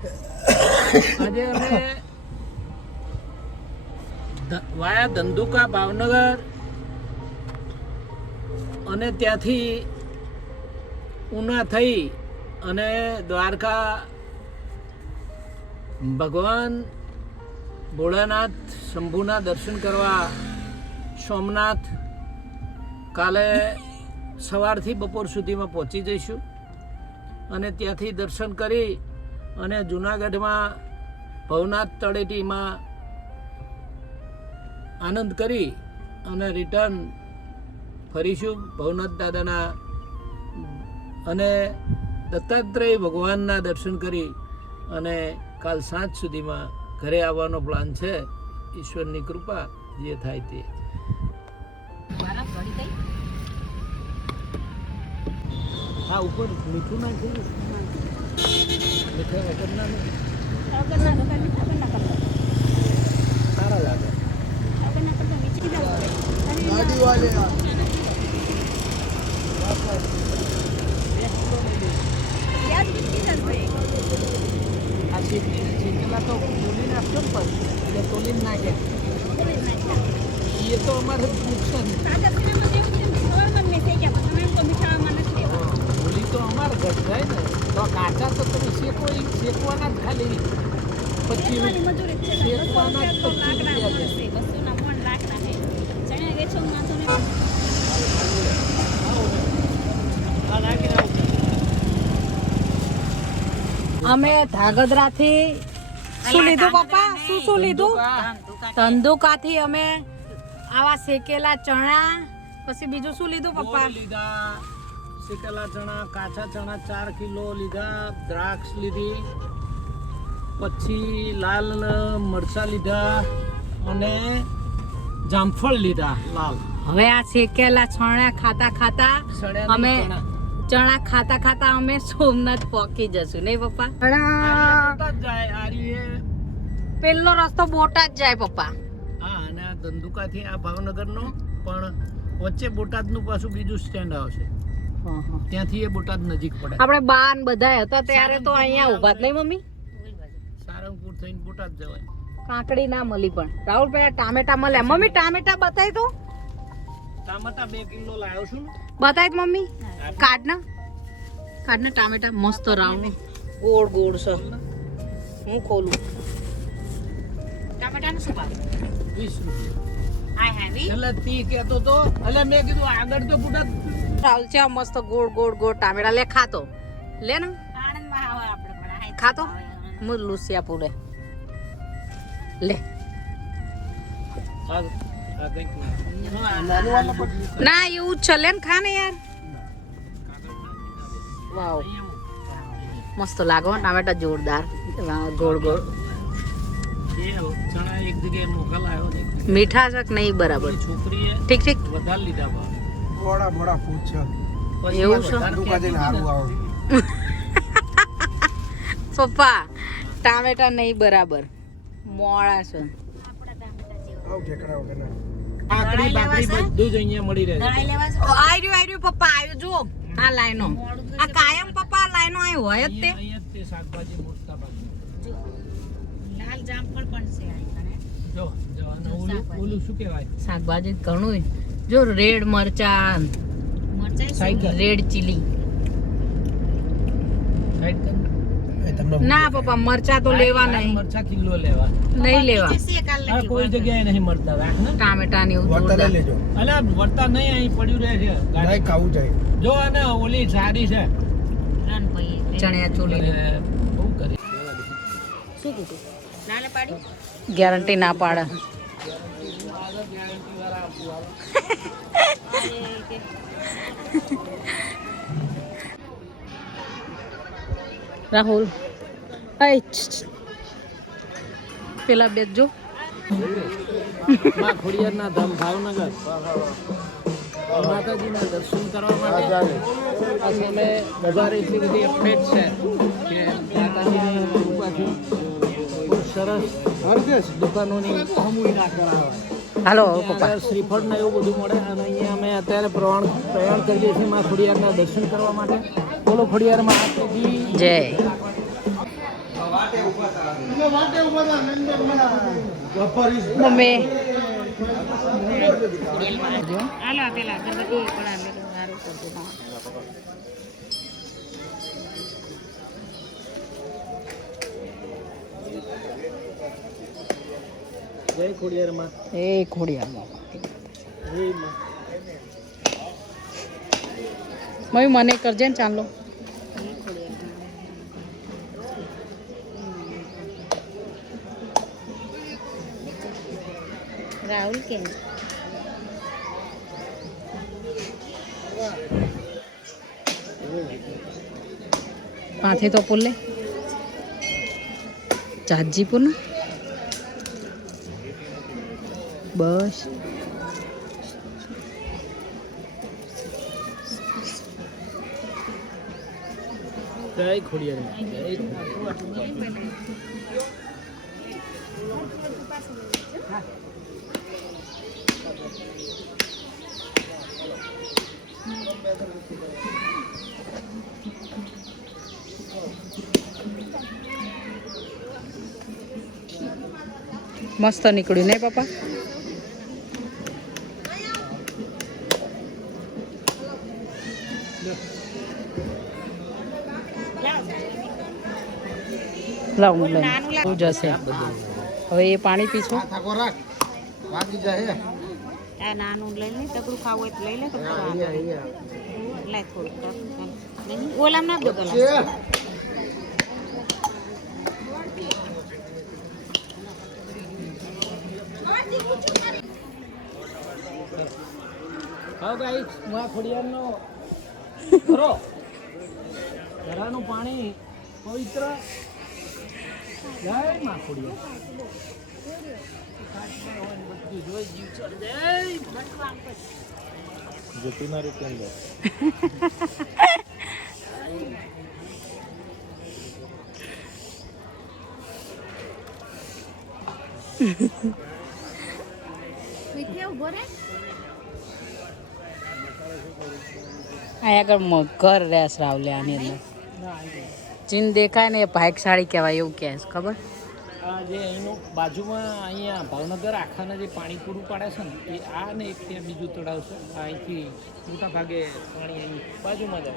આજે અમે વાયા ધંધુકા ભાવનગર અને ત્યાંથી ઉના થઈ અને દ્વારકા ભગવાન ભોળાનાથ શંભુના દર્શન કરવા સોમનાથ કાલે સવારથી બપોર સુધીમાં પહોંચી જઈશું અને ત્યાંથી દર્શન કરી અને જૂનાગઢમાં ભવનાથ તળેટીમાં આનંદ કરી અને રિટર્ન ફરીશું ભવનાથ દાદાના અને દત્તાત્રેય ભગવાનના દર્શન કરી અને કાલ સાંજ સુધીમાં ઘરે આવવાનો પ્લાન છે. ઈશ્વરની કૃપા જે થાય તે. હા, ઉપર મીઠું નાખ્યું. મીઠા વગર ના સારા લાગે. ગાડી વાલે શીતલા તો તોલીને આપશો ને પર એટલે તોલીને નાખે એ તો અમારે નુકસાન. હોલી તો અમારે ઘટ જાય ને તો કાચા તો તમે શેકવાના જ ખાલી 25 શેકવાના જ 25 અમે ધાગધ્રાથી શું લીધું પપ્પા? શું લીધું? ધંધુકાથી અમે આવા શેકેલા ચણા, પછી બીજું શું લીધું પપ્પા? લીધા શેકેલા ચણા, કાચા ચણા 4 કિલો લીધા, દ્રાક્ષ લીધી, પછી લાલ મરચા લીધા અને જામફળ લીધા લાલ. હવે આ શેકેલા ચણા ખાતા ખાતા અમે ચણા ખાતા અમે સોમનાથ પહોંચી જશું નહીં પપ્પા? પેલો રસ્તો બોટાદ જાય પપ્પા. હા, અને આ ધંધુકાથી આ ભાવનગરનો પણ વચ્ચે બોટાદનું પાછું બીજું સ્ટેન્ડ આવશે. ત્યાંથી એ બોટાદ નજીક પડે. આપણે બાન બધા હતા ત્યારે તો અહીંયા ઉભા જ નહીં મમ્મી? સારંગપુર થઈને બોટાદ જવાય. કાકડી ના મળી પણ રાહુલ પેલા ટામેટા મળે. મમ્મી ટામેટા બતાવી તો. ટામેટા 2 કિલો લાવ્યો છું. બતાવી મમ્મી. કાઢના ટામેટા મસ્ત રાઉન્ડ ગોળ ગોળ છે. હું ખોલું. ટામેટાનું શું ભાવ? 20 રૂપિયા. એટલે તી કહેતો તો એટલે મેં કીધું આગળ તો બોટાદ. રાહુલ છે મસ્ત ગોળ ગોળ ગોળ ટામેટા લે ખાતો લે ને ખાતો મુલ્લુસિયા પૂરે લે. ના એવું જ છે લે ને ખા ને યાર. વાવ મસ્ત લાગો ટામેટા જોરદાર ગોળ ગોળ. ચણા એક જગ્યાએ મોકલાયો ને મીઠા છે કે નહીં બરાબર? છોકરીએ ઠીક વધારે લીધા મોડા પૂછ એવું છે પપ્પા. ટામેટા નહીં બરાબર મોળા છે. કાકડી બાકડી બધું જ અહીંયા મળી રહે છે. આવ્યું પપ્પા આવ્યું જો આ લાઈનો આ કાયમ પપ્પા લાઈનો અહીં હોય જ તે. અહીંયા જ તે શાકભાજી મોટા ભાગે લાલ જામફળ પણ છે જો ઓલું શું કહેવાય શાકભાજી ઘણું જો રેડ મરચા રેડ ચીલી. ના પપ્પા મરચા તો લેવા નહીં. મરચા કિલો લેવા નહીં લેવા. કોઈ જગ્યાએ નહીં મળતા. રાખ ને ટામેટા ને એવું લેજો. અલે વરતા નહીં અહીં પડ્યું રહે છે. નહીં ખાવું જાય. જો અને ઓલી સારી છે ચણિયા ચોલી બહુ કરી. શું કીધું? ગેરંટી ના પાડે. રાહુલ પેલા બે જો ખોડિયારના ધામ ભાવનગર માતાજીના દર્શન કરવા માટે અમે બજાર એટલી બધી અપડેટ છે કે માતાજીની કૃપાથી બહુ સરસ દુકાનોની હમુઈ ના કરાવે. હાલો પપ્પા. શ્રીફળ ને એવું બધું મળે અને અહીંયા અમે અત્યારે પ્રયાણ કરીએ છીએ માં ખોડિયારના દર્શન કરવા માટે. બોલો ખોડિયાર માતાજી જય. મમ્મી હાલો પેલા ગણપતિ પડા સારું કરજો જય ખોડિયાર માં. એ ખોડિયાર મમ્મી મને કરજે ને ચાલો રાહુલ કે પાથે તો પુલ્લે ચાજીપુર ને બસ જય ખોડિયાર માં. જય ખોડિયાર. મસ્ત નીકળ્યું નહીં પપ્પા લાવ લઈ જશે હવે એ પાણી પીશો આ નાનું લઈ લે તકડું ખાવું હોય તો લઈ લે તો લાય થોડું ઓલામ ના દો ગલાસ હા ગાઈસ, માં ખોડિયારનો ખરો ઘરાનું પાણી પવિત્ર. જય માં ખોડિયાર. અહીંયા આગળ ઘર રહેશ રાવલે આની અંદર ચીન દેખાય ને એ ભાગશાળી કહેવાય એવું કહે છે ખબર આ જે અહીંનું બાજુમાં અહીંયા ભાવનગર આખાના જે પાણી પૂરું પાડે છે ને એ આ ને એક ત્યાં બીજું તળાવ છે. આ અહીંથી મોટા ભાગે પાણી અહીં બાજુમાં જ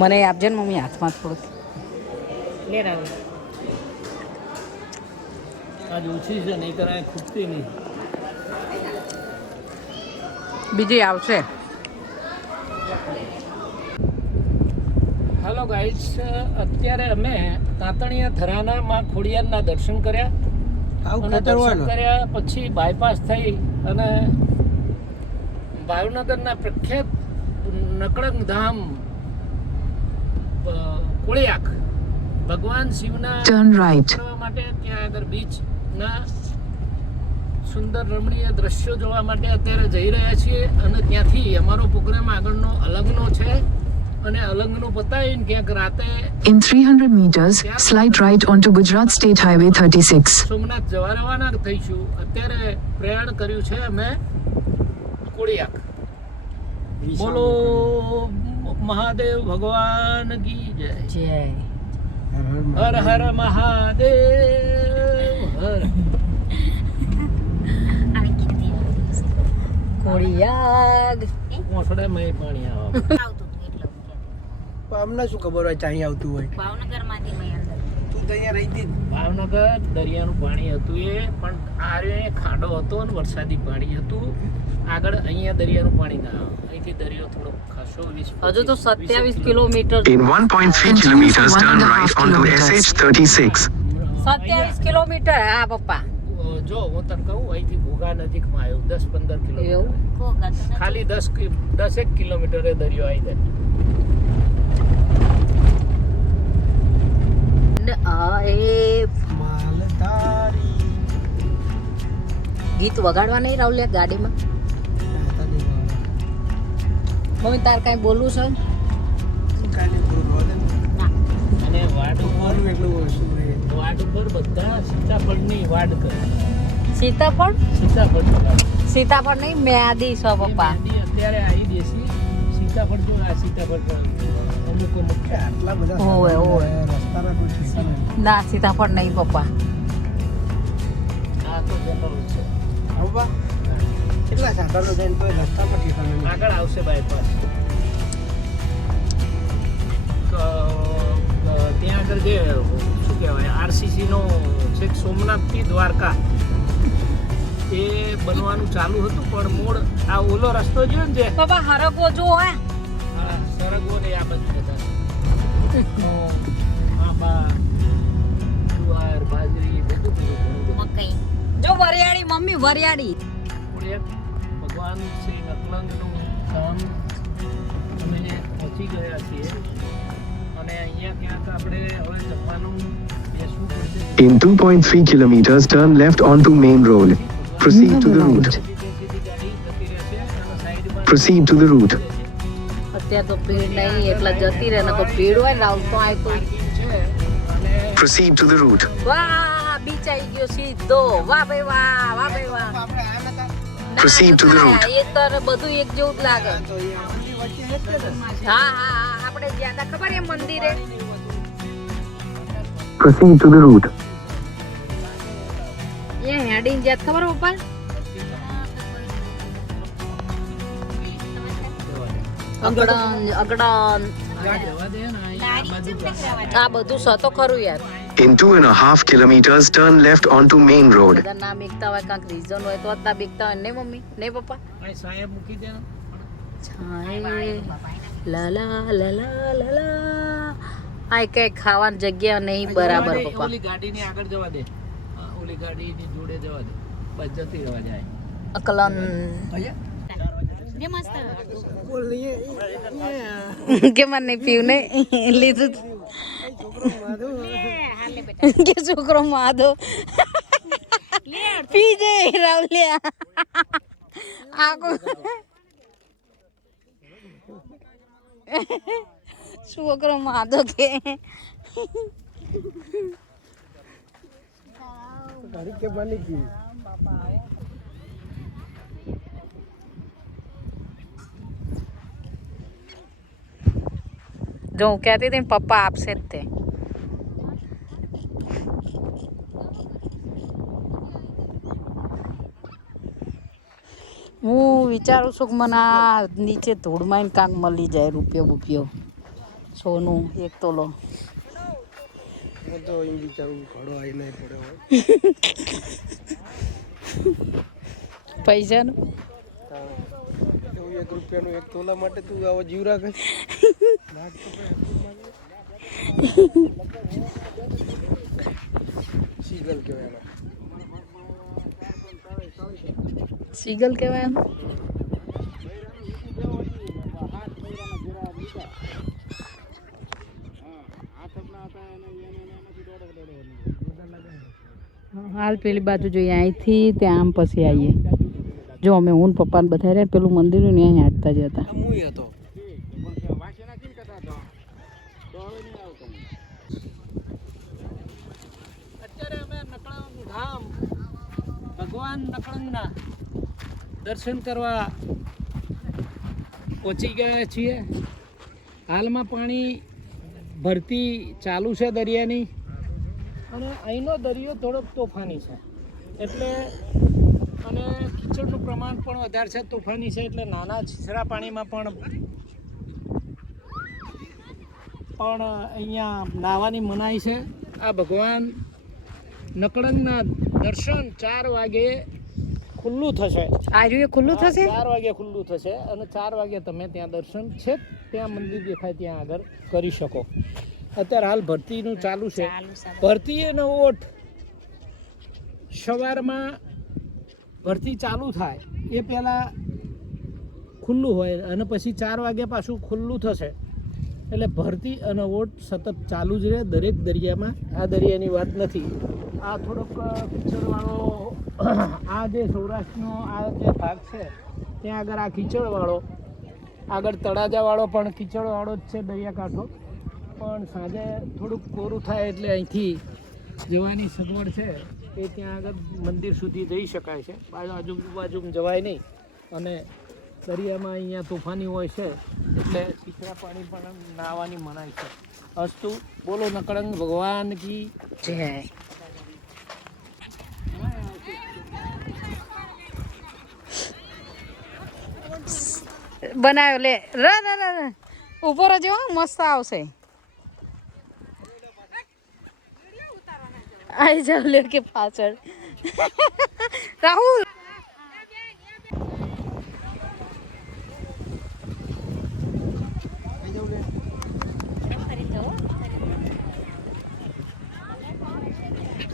મને આપજે ને મમ્મી હાથમાં થોડુંક લે રાહુલ આજ ઓછી છે નહીં કરાય ખૂટતી નહીં. બીજી આવશે હાલો ગાઈડ્સ, અત્યારે અમે તાંતણિયા થરાના માં ખોડિયારના દર્શન કર્યા અને દર્શન કર્યા પછી બાયપાસ થઈ અને ભાવનગરના પ્રખ્યાત નકળંગ ધામ કોળિયાક ભગવાન શિવના કરવા માટે ત્યાં આગળ બીચના સુંદર રમણીય દ્રશ્યો જોવા માટે અત્યારે જઈ રહ્યા છીએ અને ત્યાંથી અમારો પ્રોગ્રામ આગળનો અલગનો છે અને અલંગનું પતાવીને ક્યાંક રાતે In 300 meters, slide right onto Gujarat State Highway 36. Somnath જવા રવાના થઈશું. અત્યારે પ્રયાણ કર્યું છે અમે કોળિયાક. બોલો મહાદેવ ભગવાન કી જય. જય હર હર મહાદેવ હર. કોળિયાક મોસડામાં પાણી આવે. આવતું હતું એટલે હું કહેતી. અમને શું ખબર હોય ચાહી આવતું હોય ભાવનગરમાંથી મેં અંદર તું તો અહીંયા રહી હતી ભાવનગર દરિયાનું પાણી હતું એ પણ આરે ખાડો હતો અને વરસાદી પાણી હતું. આગળ અહીંયા દરિયાનું પાણી ના આવે. અહીંથી દરિયો થોડો ખાસો હજુ તો 27 kilometre In 1.3 kilometers, turn right onto SH36. 27 kilometre હા પપ્પા જો હું તને કહું અહીંથી ભોગા નજીકમાં આવ્યો 10-15 કિલોમીટર એવું કોગા તો નથી. ખાલી 10 કિલોમીટરે દરિયો આવી જાય. એ માલધારી ગીત વગાડવા નહીં રાવલિયા ગાડીમાં મમ્મી તાર કાંઈ બોલવું છે કાલે પૂરું અને વાડ ઉપર એટલું ઓછું રહે વાડ ઉપર બધા સીતાફળની વાડ કરે. સીતાફળ સીતાફળ સીતાફળ નહીં મેદી છો પપ્પા. મેંદી અત્યારે આવી દેશી સીતાફળ જો આ સીતાફળ અમુક આટલા બધા ઓવે, ઓવે. રસ્તાના કોઈ ઠેકાણા નહીં. ના સીતાફળ નહીં પપ્પા. આ તો જનરલ છે. આવવા કેટલા સાધનો જઈને તો રસ્તામાં ઠેકાણા નહીં. આગળ આવશે બાયપાસ ત્યાં આગળ જે શું કહેવાય આરસીસી નો છેક સોમનાથથી દ્વારકા એ બનવાનું ચાલુ હતું પણ મૂળ આ ઓલો રસ્તો જોયો ને જે પપ્પા હરકો જો હે હા સરગવો ને આ બધું બધા આંબા જુવાર બાજરી બધું ઘણું બધું. મકઈ જો વરિયાળી મમ્મી વરિયાળી. આપણે ભગવાન શ્રી નકલંગનું ધામ અમે પહોંચી ગયા છીએ અને અહીંયા ક્યાંક આપણે હવે જમવાનું બેસવું પડશે. In 2.3 kilometers, turn left onto main road. Proceed to the route. સીધી ગાડી જતી રહેશે અને સાઈડમાં Proceed to the route. અત્યારે તો ભીડ નહીં એટલે જતી રહે. નકર ભીડ હોય ને આવતો આય તો પાર્કિંગ છે અને Proceed to the route. વાહ બીચ આવી ગયો સીધો. વાહ ભાઈ વાહ વાહ ભાઈ વાહ. આપણે આયા નતા Proceed to the route. એ તો બધું એક જેવું જ લાગે. તો અહીંયા વચ્ચે જ છે ને. હા હા હા આપણે ગયા તા ખબર એ મંદિરે. Proceed to the route. એ હેડીને જ્યાં ખબર પપ્પા અગડન અગડન જવા દે ને અહીંયા આ બાજુ આ બધું સતો ખરું યાર. In 2.5 kilometers, turn left onto main road. બધા નામ એકતા હોય કાંક રીઝન હોય તો અત્યારે બીકતા હોય નહીં મમ્મી નહીં પપ્પા. અહીં સાહેબ મૂકી દે ને છાએ લાલા લાલા લાલા આ કઈ ખાવાની જગ્યા નહીં બરાબર જવા દે, પપ્પા. ઓલી ગાડીની આગળ જવા દે હા, ઓલી ગાડીની જોડે જવા દે બસ જતી રહેવા જાય અકલન જે મસ્ત બોલ લઈએ કે મને નહીં પીવું નહીં લીધું હાલે બેટા કે છોકરો માધો પી જાય રાવલિયા આખો છોકરો માધો કે ગાડી કે બની ગઈ જો હું કહેતી હતી ને પપ્પા આપશે જ તે. હું વિચારું છું કે મને આ નીચે ધૂળમાં કાંક મળી જાય રૂપિયો બુપિયો સોનું 1 તોલો. હું તો એમ વિચારું ઘડો આવી નહીં પડ્યો હોય પૈસાનું એવું 1 રૂપિયાનું 1 તોલા માટે તું આવો જીવ રાખે સીગલ કહેવાય સીગલ કહેવાય એમ? હાલ પેલી બાજુ જોઈએ અહીંથી ત્યાં આમ પછી આવીએ. જો અમે હું ને પપ્પાને બધા રહ્યા પેલું મંદિર ને અહીં હાંટતા જતા. હું હતો અત્યારે અમે નકળંગ ધામ ભગવાન નકળંગના દર્શન કરવા પહોંચી ગયા છીએ. હાલમાં પાણી ભરતી ચાલુ છે દરિયાની અને અહીંનો દરિયો થોડોક તોફાની છે એટલે અને કીચડનું પ્રમાણ પણ વધારે છે તોફાની છે એટલે નાના છીછરા પાણીમાં પણ અહીંયા નાહવાની મનાઈ છે. આ ભગવાન નકળંગના દર્શન 4 વાગે ખુલ્લું થશે. આર્યું ખુલ્લું થશે? 4 વાગે ખુલ્લું થશે અને 4 વાગે તમે ત્યાં દર્શન છે ત્યાં મંદિર દેખાય ત્યાં આગળ કરી શકો. અત્યારે હાલ ભરતીનું ચાલુ છે. ભરતી એનો ઓઠ સવારમાં ભરતી ચાલુ થાય એ પહેલાં ખુલ્લું હોય અને પછી 4 વાગ્યા પાછું ખુલ્લું થશે એટલે ભરતી અને ઓટ સતત ચાલુ જ રહે દરેક દરિયામાં. આ દરિયાની વાત નથી. આ થોડોક કીચડવાળો આ જે સૌરાષ્ટ્રનો આ જે ભાગ છે ત્યાં આગળ આ કીચડવાળો આગળ તળાજાવાળો પણ કીચડવાળો જ છે દરિયાકાંઠો. પણ સાંજે થોડુંક કોરું થાય એટલે અહીંથી જવાની સગવડ છે એ ત્યાં આગળ મંદિર સુધી જઈ શકાય છે. આજુબાજુ જવાય નહીં. અને દરિયામાં અહીંયા તોફાની હોય છે એટલે શીતળા પાણી પણ નાહવાની મનાય છે. અસ્તુ બોલો નકળંગ ભગવાન કી જય. બનાવ્યો લે ઉભો રહેજો મસ્ત આવશે. આવી જાવ લે કે પાછળ રાહુલ.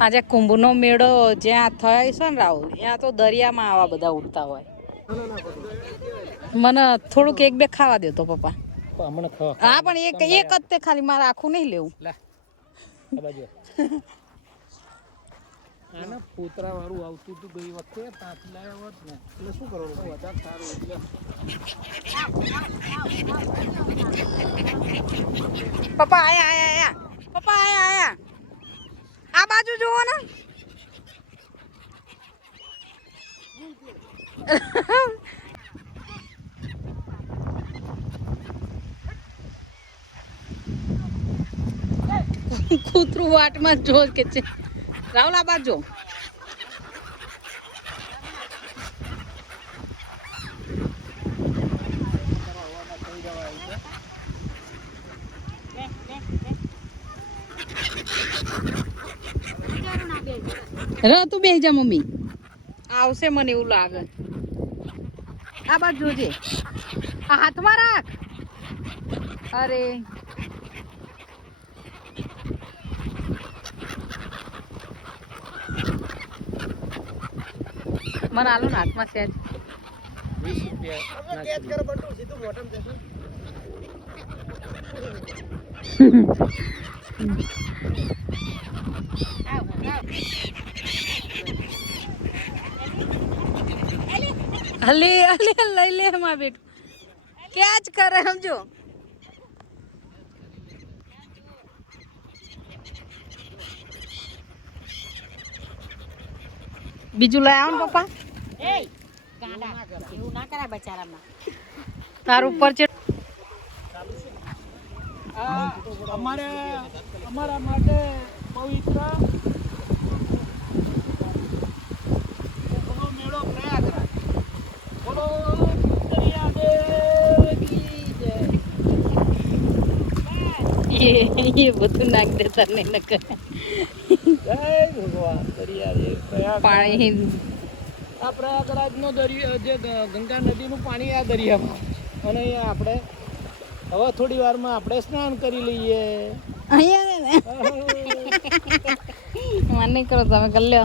આજે કુંભનો મેળો જ્યાં થાય છે ને રાહુલ, ત્યાં તો દરિયામાં આવા બધા ઉડતા હોય. મને થોડુંક એક બે ખાવા દે તો પપ્પા. હા પણ એક જ તે ખાલી, મારે આખું નહીં લેવું. આના પોતરા વાળું આવતું હતું ગઈ વખતે, ત્યાંથી લાવ્યા હોત ને એટલે શું કરવાનું વધારે સારું. પપ્પા આયા પપ્પા આયા આ બાજુ જુઓ ને. કૂતરું વાટમાં જો કે છે. રાહુલ આ બાજુ તું બેસી જા મમ્મી, આવશે મને એવું લાગે. આ બાજુ જોજે, આ હાથમાં રાખ. અરે મને આલો ને હાથમાં સેજ. 20 રૂપિયા લઈ લે માં બેટું, ક્યાં જ કરે સમજો. બીજું લઈ આવો ને પપ્પા. એવું ના કરાય બચારામાં. તાર ઉપર છે. અમારા માટે પવિત્ર મેળો પ્રયાગરાજ. બોલો દરિયાદેવ કી જય. એ બધું નાખ દેતા નહીં ન કરે. જય ભગવાન દરિયાદેવ પ્રયાગ પાણી આ પ્રયાગરાજનો દરિયો, જે ગંગા નદીનું પાણી આ દરિયામાં. અને અહીંયા આપણે હવે થોડી વારમાં આપણે સ્નાન કરી લઈએ. અહીંયા મને કરો તમે કરી લો.